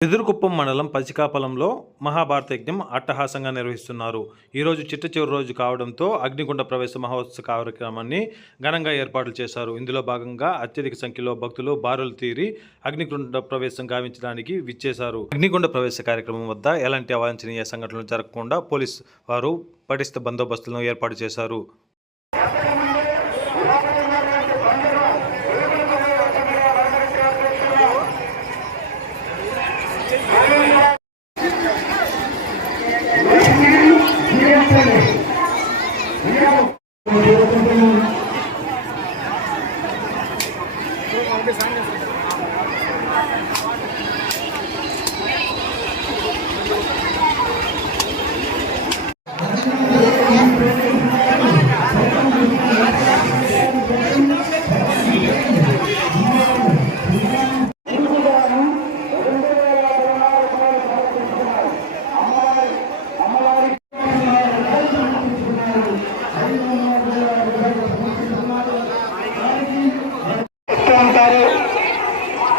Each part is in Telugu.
ఎదురుకుప్పం మండలం పసికాపలంలో మహాభారత యజ్ఞం అట్టహాసంగా నిర్వహిస్తున్నారు. ఈరోజు చిట్ట చివరి రోజు కావడంతో అగ్నిగుండ ప్రవేశ మహోత్సవ కార్యక్రమాన్ని ఘనంగా ఏర్పాట్లు చేశారు. ఇందులో భాగంగా అత్యధిక సంఖ్యలో భక్తులు బారులు తీరి అగ్నిగుండ ప్రవేశం గావించడానికి విచ్చేశారు. అగ్నిగుండ ప్రవేశ కార్యక్రమం వద్ద ఎలాంటి అవాంఛనీయ సంఘటనలు జరగకుండా పోలీసు వారు పటిష్ట బందోబస్తులను ఏర్పాటు చేశారు.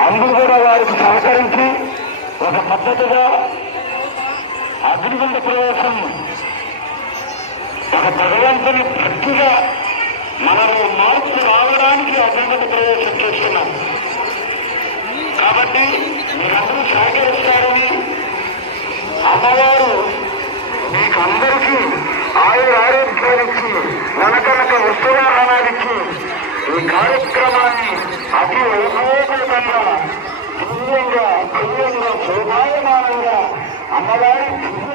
అందరూ కూడా వారికి సహకరించి ఒక పద్ధతిగా అగ్నిగుండ ప్రవేశం ఒక భగవంతుని భక్తిగా మనము మార్పు రావడానికి అగ్నిగుండ ప్రవేశం చేస్తున్నాం. కాబట్టి మీరందరూ సహకరిస్తారని అమ్మవారు మీకు అందరికీ ఆరోగ్యానికి మనకనక ఉత్తరాహారానికి ఈ కార్యక్రమాన్ని అతి వైభవంగా దివ్యంగా శోభాయమానంగా అమ్మవారి